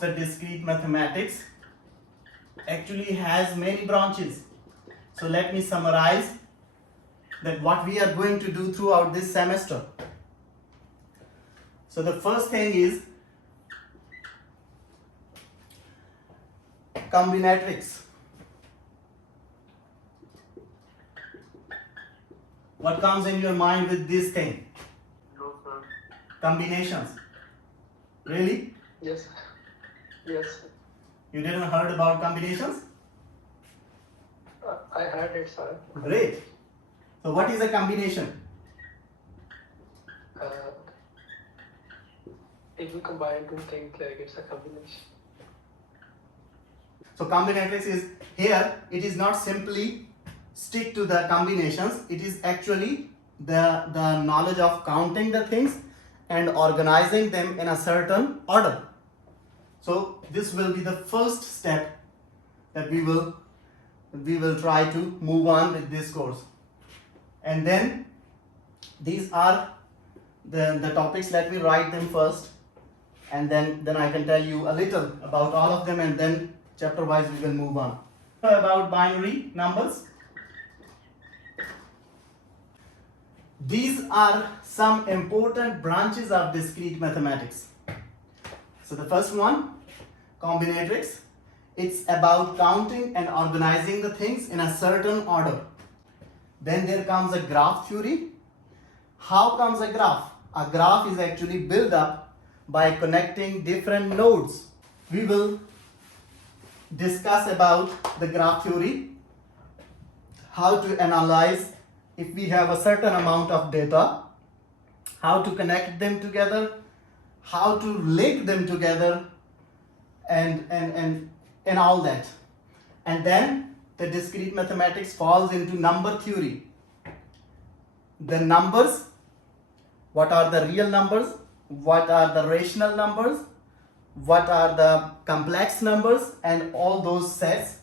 The discrete mathematics actually has many branches. So let me summarize that what we are going to do throughout this semester. So the first thing is combinatorics. What comes in your mind with this thing? No, sir. Combinations. Really? Yes. Yes. You didn't heard about combinations? I heard it, sir. Great. So what is a combination? Uh, if you combine two things, like it's a combination. So combinatorics is here, it is not simply stick to the combinations, it is actually the knowledge of counting the things and organizing them in a certain order. So this will be the first step that we will try to move on with this course. And then these are the topics. Let me write them first, and then I can tell you a little about all of them, and then chapter wise we will move on. About binary numbers. These are some important branches of discrete mathematics. So the first one, combinatorics. It's about counting and organizing the things in a certain order. Then there comes a graph theory. How comes a graph? A graph is actually built up by connecting different nodes. We will discuss about the graph theory, how to analyze if we have a certain amount of data, how to connect them together, how to link them together, and all that. And then the discrete mathematics falls into number theory. The numbers, what are the real numbers, what are the rational numbers, what are the complex numbers, and all those sets.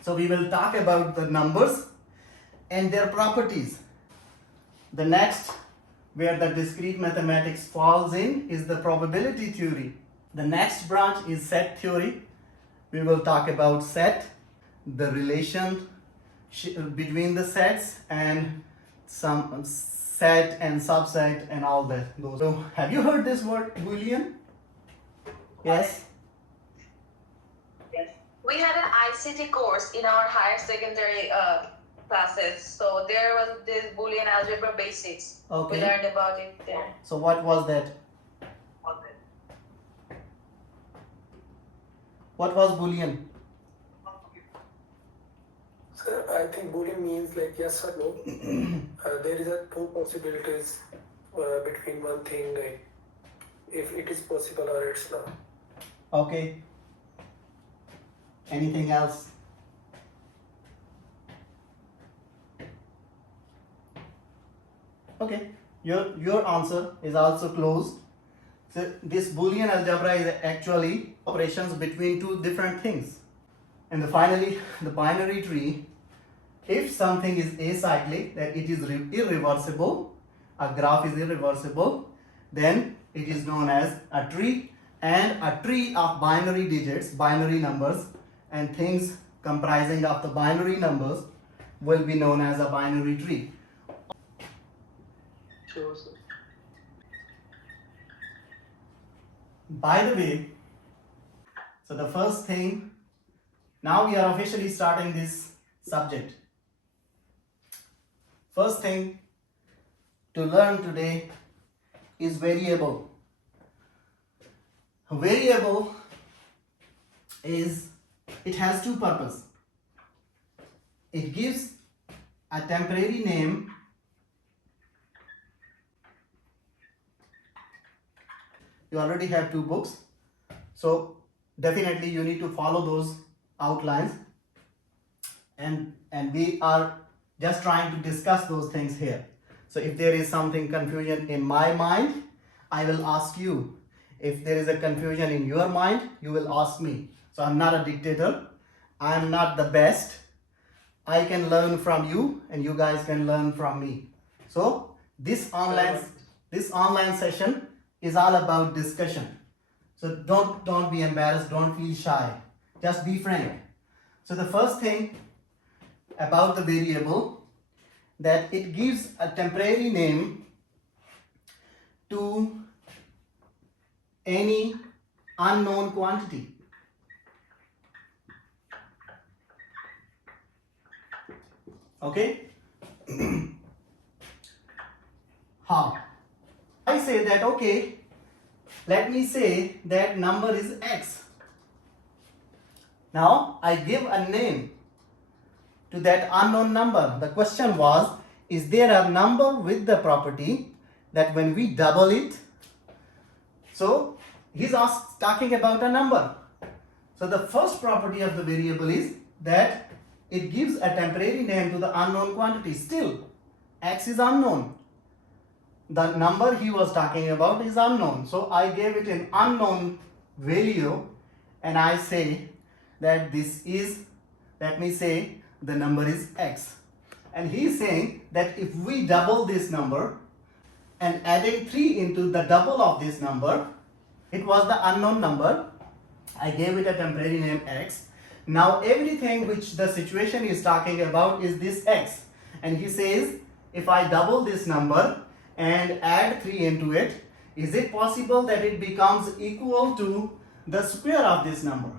So we will talk about the numbers and their properties. The next, where the discrete mathematics falls in, is the probability theory. The next branch is set theory. We will talk about set, the relation between the sets, and some set and subset and all that. So have you heard this word Boolean? Yes? We had an ICT course in our higher secondary classes. So there was this Boolean algebra basics. Okay. We learned about it there. So what was that? What was Boolean? Sir, I think Boolean means like yes or no. There is a two possibilities between one thing, like if it is possible or it's not. Okay. Anything else? Okay. Your answer is also closed. So this Boolean algebra is actually operations between two different things. And finally, the binary tree. If something is acyclic, that it is irreversible, a graph is irreversible, then it is known as a tree. And a tree of binary digits, binary numbers, and things comprising of the binary numbers will be known as a binary tree. Sure, sir. By the way, so the first thing, now we are officially starting this subject. First thing to learn today is variable. Variable is, it has two purposes. It gives a temporary name you already have two books, so definitely you need to follow those outlines, and we are just trying to discuss those things here. So if there is something confusion in my mind, I will ask you. If there is a confusion in your mind, you will ask me. So I'm not a dictator, I am not the best. I can learn from you and you guys can learn from me. So this online session is all about discussion. So don't be embarrassed, don't feel shy. Just be frank. So the first thing about the variable, that it gives a temporary name to any unknown quantity. Okay? How? I say that, okay, let me say that number is x. Now I give a name to that unknown number. The question was, is there a number with the property that when we double it, so he's talking about a number. So the first property of the variable is that it gives a temporary name to the unknown quantity. Still, x is unknown. The number he was talking about is unknown. So I gave it an unknown value and I say that this is, let me say, the number is x. And he is saying that if we double this number and adding 3 into the double of this number, it was the unknown number. I gave it a temporary name x. Now everything which the situation is talking about is this x. And he says, if I double this number and add 3 into it, is it possible that it becomes equal to the square of this number?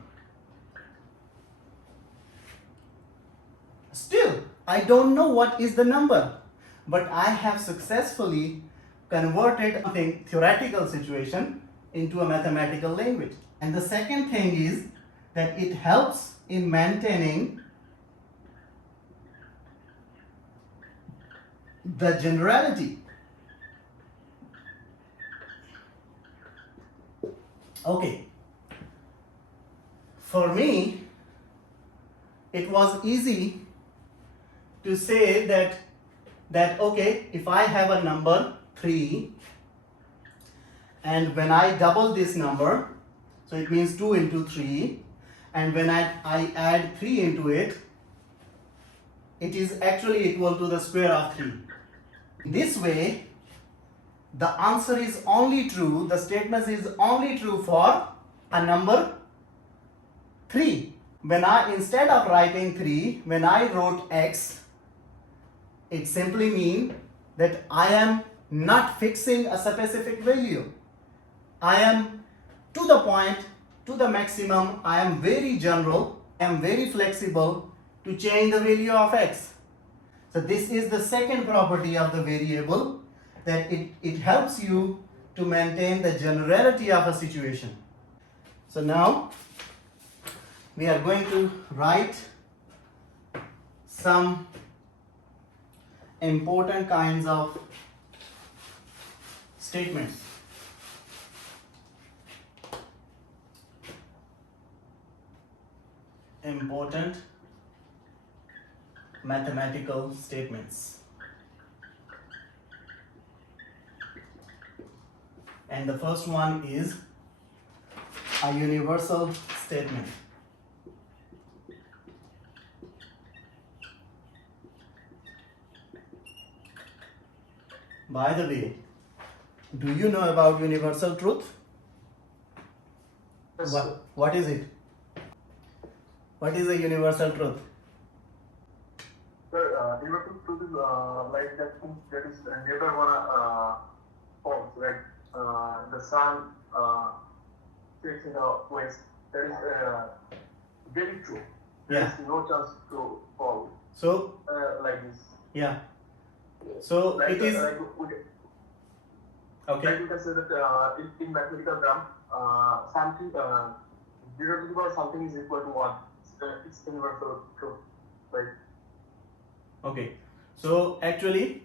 Still, I don't know what is the number, but I have successfully converted something theoretical situation into a mathematical language. And the second thing is that it helps in maintaining the generality. Okay, for me it was easy to say that okay, if I have a number 3 and when I double this number, so it means 2 into 3, and when I add 3 into it, it is actually equal to the square of 3. This way the answer is only true, the statement is only true for a number 3. When I, instead of writing 3, when I wrote x, it simply means that I am not fixing a specific value. I am to the point, to the maximum. I am very general, I am very flexible to change the value of x. So this is the second property of the variable, that it helps you to maintain the generality of a situation. So now we are going to write some important kinds of statements. Important mathematical statements. And the first one is a universal statement. By the way, do you know about universal truth? Yes, What is it? What is a universal truth? Sir, universal truth is like that thing that is never gonna fall. Like the sun sets in the west. That is very true. There Yeah. is no chance to fall So, like this. yeah. So Like, it is like okay. you can say that in mathematical term, something 0 to the power something is equal to 1. It's universal truth. Right? Okay. So actually,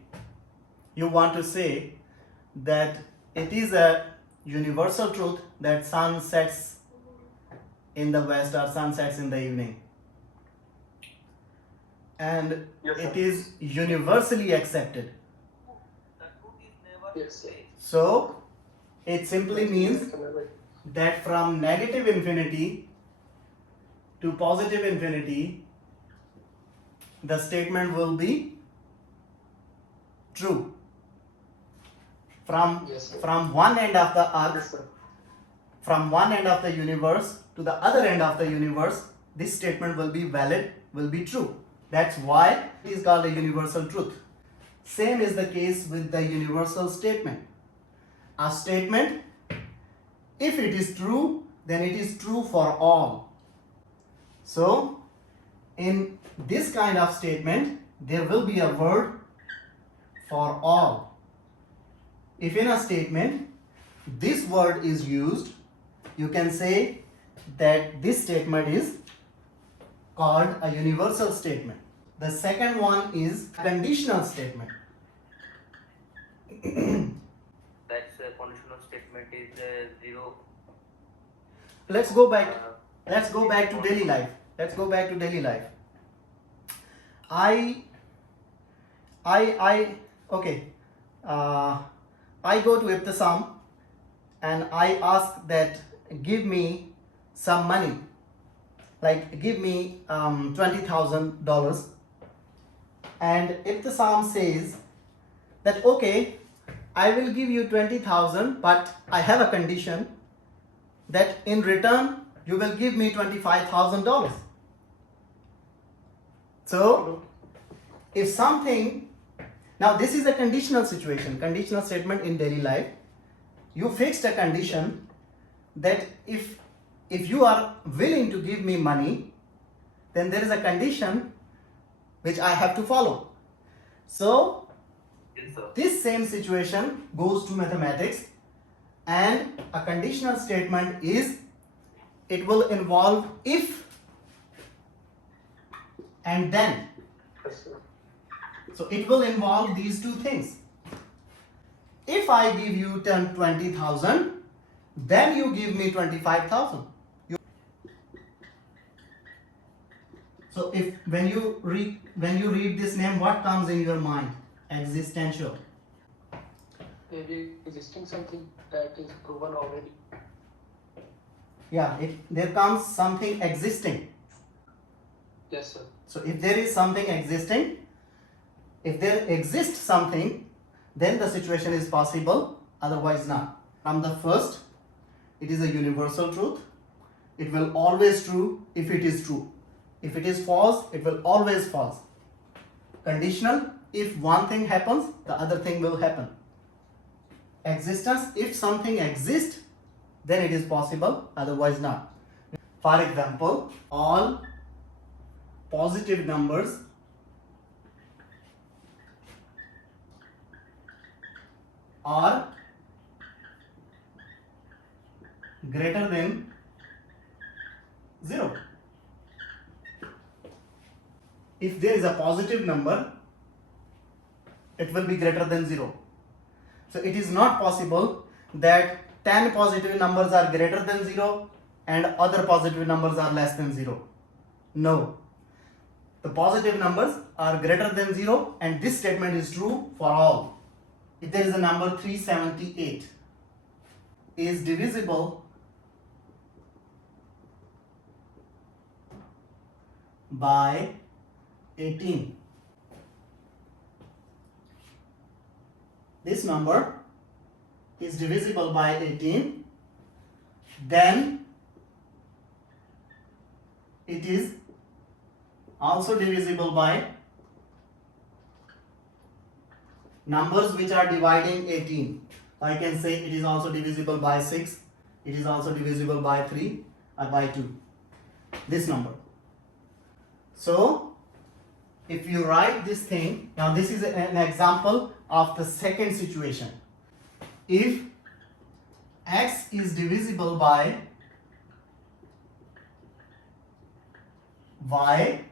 you want to say that it is a universal truth that sun sets in the west or sun sets in the evening. And Yes, sir. it is universally accepted. yes, sir. So it simply means that from negative infinity to positive infinity, the statement will be true. Yes, sir. From one end of the earth, Yes, sir. from one end of the universe to the other end of the universe, this statement will be valid, will be true. That's why it is called a universal truth. Same is the case with the universal statement. A statement, if it is true, then it is true for all. So, in this kind of statement, there will be a word for all. If in a statement, this word is used, you can say that this statement is called a universal statement. The second one is conditional statement. That's a conditional statement is zero. Let's go back to daily life. Let's go back to daily life. I go to Ibtisam and I ask that give me some money, like give me $20,000, and Ibtisam says that okay, I will give you 20,000, but I have a condition that in return you will give me $25,000. So if something, now this is a conditional situation, conditional statement in daily life. You fixed a condition that if you are willing to give me money, then there is a condition which I have to follow. So Yes, sir. this same situation goes to mathematics, and a conditional statement is, it will involve if and then. Yes, sir. So it will involve these two things. If I give you 20,000, then you give me 25,000. So if when you read this name, what comes in your mind? Existential. Maybe existing something that is proven already. Yeah, there comes something existing. Yes, sir. So if there is something existing, if there exists something, then the situation is possible, otherwise not. From the first, it is a universal truth. It will always true if it is true. If it is false, it will always false. Conditional, if one thing happens, the other thing will happen. Existence, if something exists, then it is possible, otherwise not. For example, all positive numbers are greater than 0. If there is a positive number, it will be greater than 0. So it is not possible that 10 positive numbers are greater than 0 and other positive numbers are less than 0. No. The positive numbers are greater than 0, and this statement is true for all. If there is a number 378 is divisible by 18, this number is divisible by 18, then it is also divisible by numbers which are dividing 18. I can say it is also divisible by 6, it is also divisible by 3 or by 2. This number. So if you write this thing, now this is an example of the second situation. If x is divisible by y,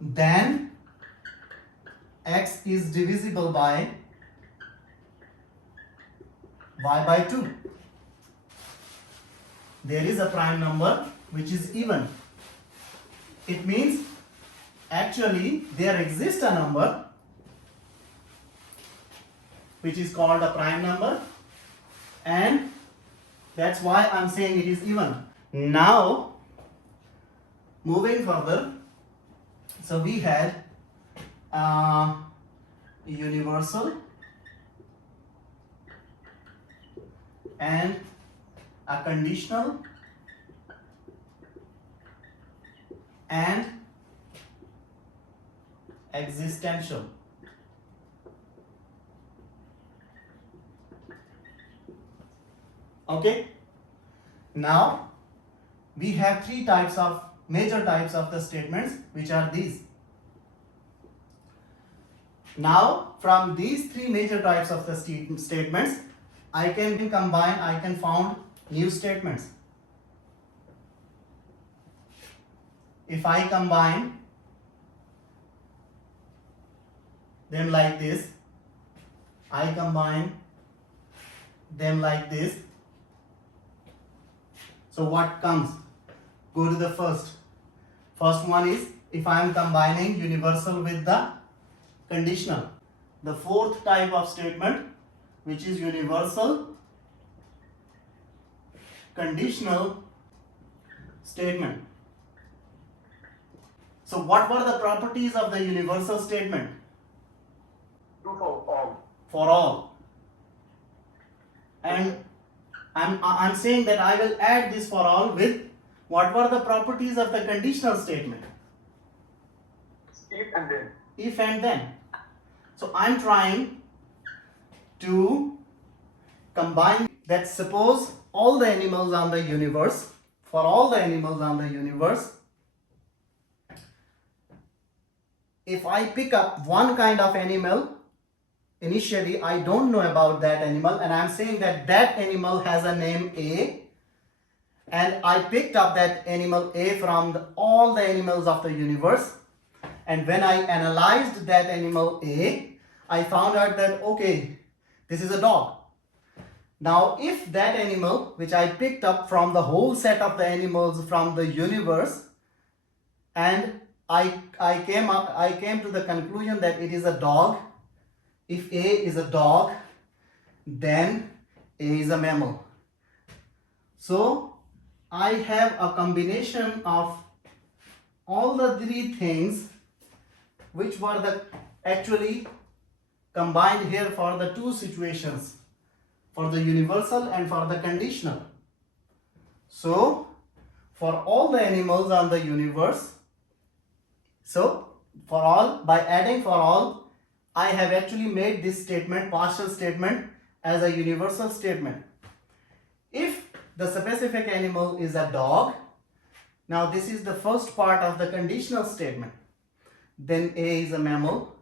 then x is divisible by y by 2. There is a prime number which is even. It means actually there exists a number which is called a prime number, and that's why I'm saying it is even. Now moving further, so we had universal and a conditional and existential. Okay, now we have three types of major types of the statements, which are these. Now from these three major types of the statements, I can combine, I can found new statements. If I combine them like this, I combine them like this. So what comes? Go to the first. First one is if I am combining universal with the conditional. The fourth type of statement, which is universal conditional statement. So what were the properties of the universal statement? True for all. For all. And I'm saying that I will add this for all with what were the properties of the conditional statement? If and then. If and then. So I'm trying to combine that. Suppose all the animals on the universe, for all the animals on the universe, if I pick up one kind of animal, initially I don't know about that animal, and I'm saying that that animal has a name A, and I picked up that animal A from all the animals of the universe, and when I analyzed that animal A, I found out that okay, this is a dog. Now if that animal which I picked up from the whole set of the animals from the universe, and I came to the conclusion that it is a dog. If A is a dog, then A is a mammal. So I have a combination of all the three things which were the actually combined here for the two situations, for the universal and for the conditional. So for all the animals on the universe, so for all, by adding for all, I have actually made this statement, partial statement, as a universal statement. If the specific animal is a dog, now this is the first part of the conditional statement. Then A is a mammal.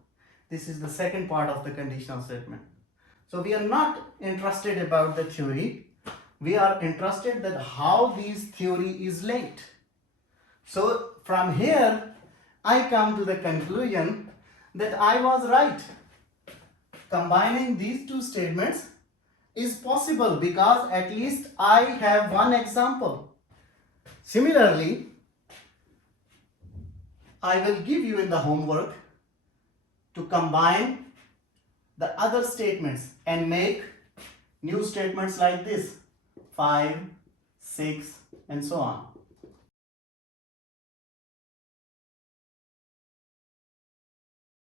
This is the second part of the conditional statement. So we are not interested about the theory. We are interested that how this theory is linked. So from here, I come to the conclusion that I was right. Combining these two statements is possible because at least I have one example. Similarly, I will give you in the homework to combine the other statements and make new statements like this, 5, 6, and so on.